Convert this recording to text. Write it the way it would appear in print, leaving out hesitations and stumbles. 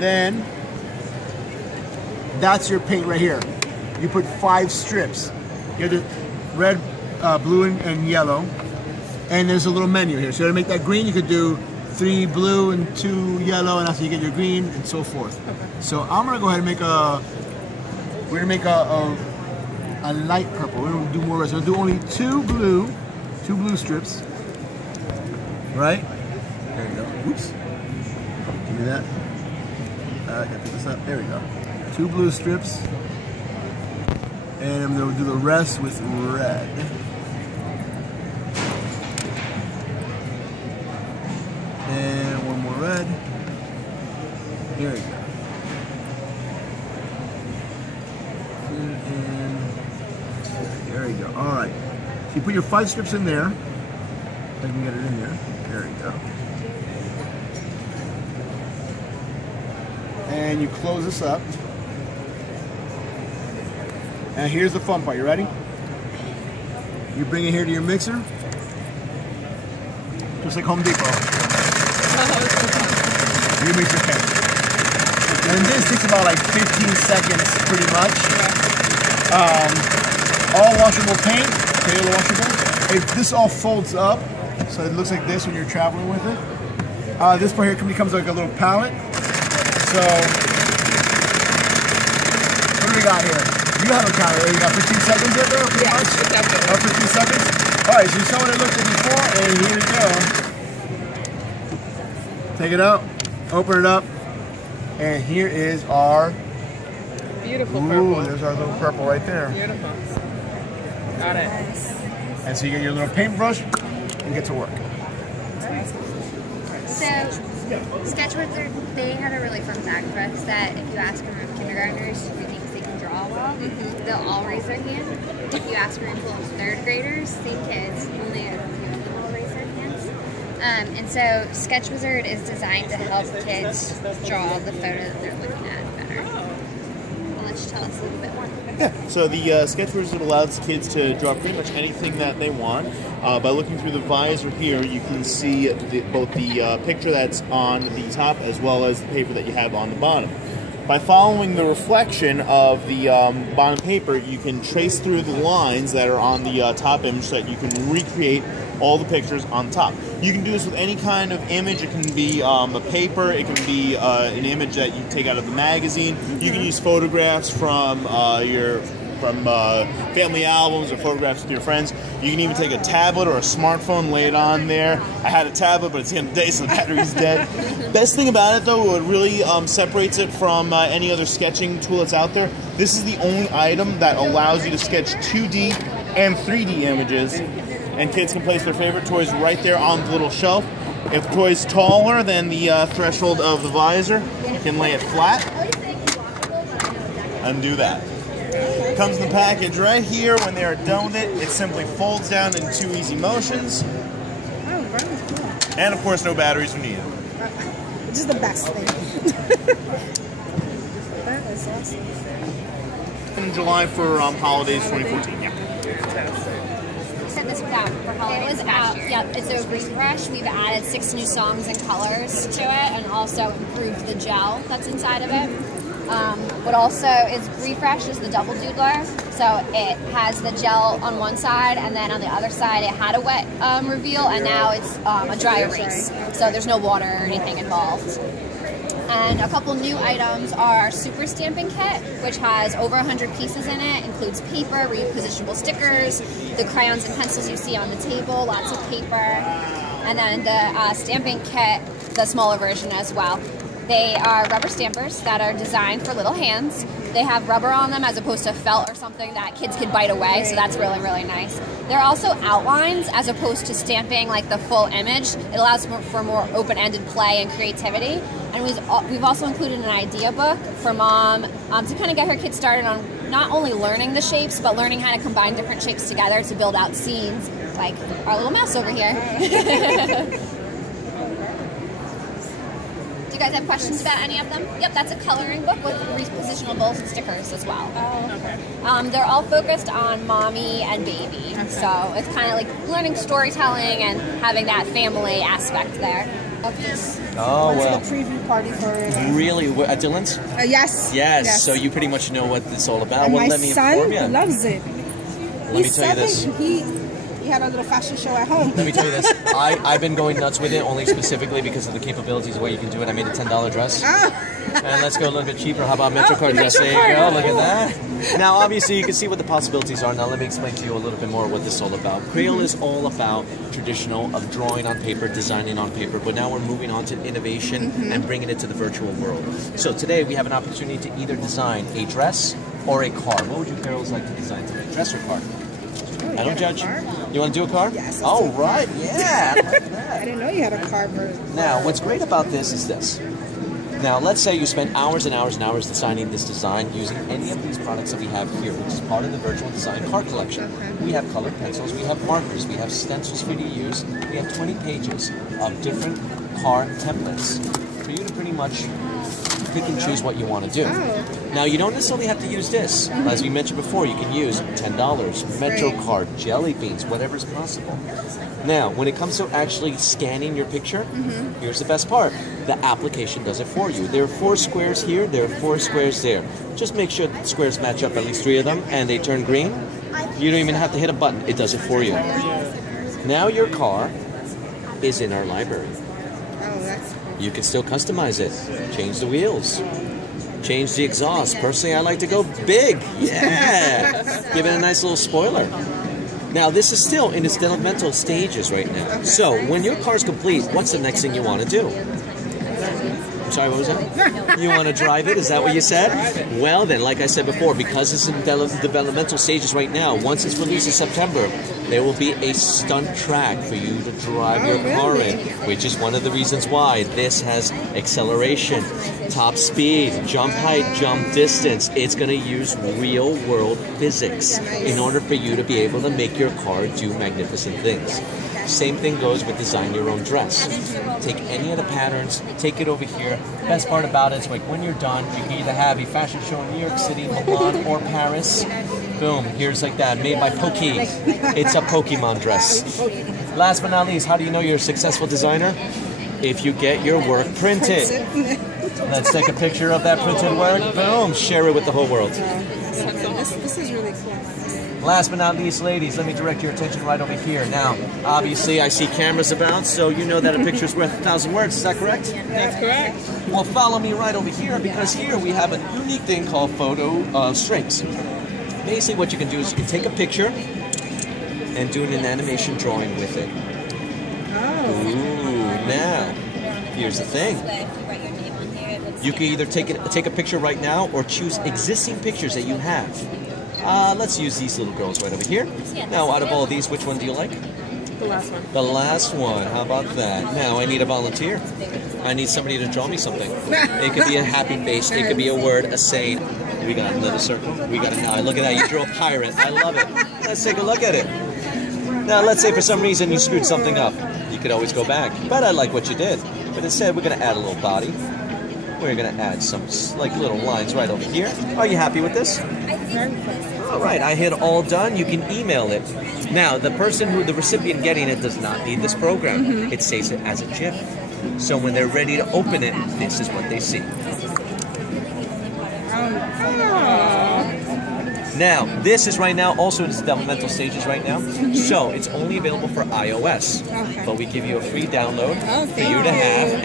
then that's your paint right here. You put 5 strips. You have the red, blue, and yellow. And there's a little menu here. So to make that green, you could do 3 blue and 2 yellow, and that's how you get your green, and so forth. Okay. So I'm gonna go ahead and make we're gonna make a light purple. We're gonna do more reds. We're gonna do only 2 blue strips. Right? There you go. Oops. Give me that. Gotta pick this up. There we go. 2 blue strips. And I'm gonna do the rest with red. And 1 more red. Here we go. And there you go. Alright. So you put your 5 strips in there. I can get it in there. There you go. And you close this up. And here's the fun part. You ready? You bring it here to your mixer. Just like Home Depot. You mix your paint. And this takes about like 15 seconds pretty much. All washable paint, Crayola washable. If this all folds up, so it looks like this when you're traveling with it. This part here becomes like a little palette. So, what do we got here? You have a counter. You got 15 seconds in there, pretty much? Exactly. About 15 seconds? Alright, so you saw what it looked like before, and here we go. Take it out, open it up, and here is our beautiful purple. There's our little purple right there. Beautiful. Got it. And so you get your little paintbrush and get to work. So, Sketchwizard, they had a really fun fact for us that if you ask them if kindergartners who think they can draw well, they'll all raise their hand. If you ask a room full of 3rd graders, same kids, only a few of them will raise their hands. And so Sketchwizard is designed to help kids draw the photo that they're looking at better. I'll let you tell us a little bit more. Yeah, so the Sketch Wizard allows kids to draw pretty much anything that they want. By looking through the visor here, you can see both the picture that's on the top as well as the paper that you have on the bottom. By following the reflection of the bottom paper, you can trace through the lines that are on the top image so that you can recreate all the pictures on top. You can do this with any kind of image. It can be a paper, it can be an image that you take out of the magazine. You can use photographs from family albums or photographs with your friends. You can even take a tablet or a smartphone, lay it on there. I had a tablet, but it's the end of the day, so the battery's dead. Best thing about it, though, what really separates it from any other sketching tool that's out there, this is the only item that allows you to sketch 2D and 3D images, and kids can place their favorite toys right there on the little shelf. If the toy's taller than the threshold of the visor, you can lay it flat and do that. Comes in the package right here. When they are done with it, it simply folds down in 2 easy motions. Oh, very cool. And of course, no batteries are needed. Which is the best thing. That is awesome. In July for holidays 2014, yeah. We sent this out for holidays. It was out, yep, it's a refresh. We've added 6 new songs and colors to it and also improved the gel that's inside of it. What also is refresh is the double doodler. So it has the gel on one side and then on the other side it had a wet reveal and now it's a dry erase. So there's no water or anything involved. And a couple new items are Super Stamping Kit, which has over 100 pieces in it, includes paper, repositionable stickers, the crayons and pencils you see on the table, lots of paper, and then the Stamping Kit, the smaller version as well. They are rubber stampers that are designed for little hands. They have rubber on them as opposed to felt or something that kids could bite away, so that's really, really nice. They're also outlines as opposed to stamping like the full image. It allows for more open-ended play and creativity. And we've also included an idea book for mom to kind of get her kids started on not only learning the shapes, but learning how to combine different shapes together to build out scenes, like our little mouse over here. Do you guys have questions about any of them? Yep, that's a coloring book with repositionable stickers as well. Oh, okay. They're all focused on mommy and baby. Okay. So it's kind of like learning storytelling and having that family aspect there. Went well. to the preview party for it. Really? At Dylan's? Yes. Yes. So you pretty much know what this is all about. And Well, my let me son inform you. loves it. Let me tell you this. He had a little fashion show at home. Let me tell you this. I've been going nuts with it only specifically because of the capabilities where you can do it. I made a $10 dress. And let's go a little bit cheaper. How about MetroCard dress? There you go. Look at that. Now, obviously, you can see what the possibilities are. Now, let me explain to you a little bit more what this is all about. Crayola is all about traditional of drawing on paper, designing on paper, but now we're moving on to innovation and bringing it to the virtual world. So today, we have an opportunity to either design a dress or a car. What would you, Carols, like to design today? Dress or car? I don't judge. You want to do a car? Yes. All right. Yeah. I like that. I didn't know you had a car version. Now, what's great about this is this. Now, let's say you spend hours and hours and hours designing this design using any of these products that we have here, which is part of the virtual design card collection. We have colored pencils, we have markers, we have stencils for you to use, we have 20 pages of different card templates for you to pretty much pick and choose what you want to do. Now, you don't necessarily have to use this. As we mentioned before, you can use $10, MetroCard, jelly beans, whatever is possible. Now, when it comes to actually scanning your picture, here's the best part. The application does it for you. There are 4 squares here, there are 4 squares there. Just make sure the squares match up, at least 3 of them, and they turn green. You don't even have to hit a button. It does it for you. Now your car is in our library. You can still customize it. Change the wheels. Change the exhaust. Personally, I like to go big. Yeah. Give it a nice little spoiler. Now, this is still in its developmental stages right now. So, when your car's complete, what's the next thing you want to do? I'm sorry, what was that? You want to drive it? Is that what you said? Well, then, like I said before, because it's in developmental stages right now, once it's released in September, there will be a stunt track for you to drive your car in, which is one of the reasons why this has acceleration, top speed, jump height, jump distance. It's going to use real world physics in order for you to be able to make your car do magnificent things. Same thing goes with design your own dress. Take any of the patterns, take it over here. Best part about it is like when you're done, you can either have a fashion show in New York City, Milan, or Paris. Boom, here's like that, made by Pokey. It's a Pokemon dress. Last but not least, how do you know you're a successful designer? If you get your work printed. Let's take a picture of that printed work. Boom, share it with the whole world. This is really cool. Last but not least, ladies, let me direct your attention right over here. Now, obviously, I see cameras about, so you know that a picture is worth 1,000 words. Is that correct? That's correct. Well, follow me right over here, because here we have a unique thing called photo strings. Basically, what you can do is you can take a picture and do an animation drawing with it. Ooh, now, here's the thing. You can either take a picture right now or choose existing pictures that you have. Let's use these little girls right over here. Now, out of all these, which one do you like? The last one. The last one. How about that? Now, I need a volunteer. I need somebody to draw me something. It could be a happy face. It could be a word, a saying. We got another circle. We got an eye. Look at that. You drew a pirate. I love it. Let's take a look at it. Now, let's say for some reason you screwed something up. You could always go back. But I like what you did. But instead, we're going to add a little body. We're going to add some like little lines right over here. Are you happy with this? All right, I hit all done. You can email it. Now, the recipient getting it does not need this program. It saves it as a GIF. So when they're ready to open it, this is what they see. Now, this is right now also in its developmental stages right now. So it's only available for iOS. But we give you a free download for you to have. And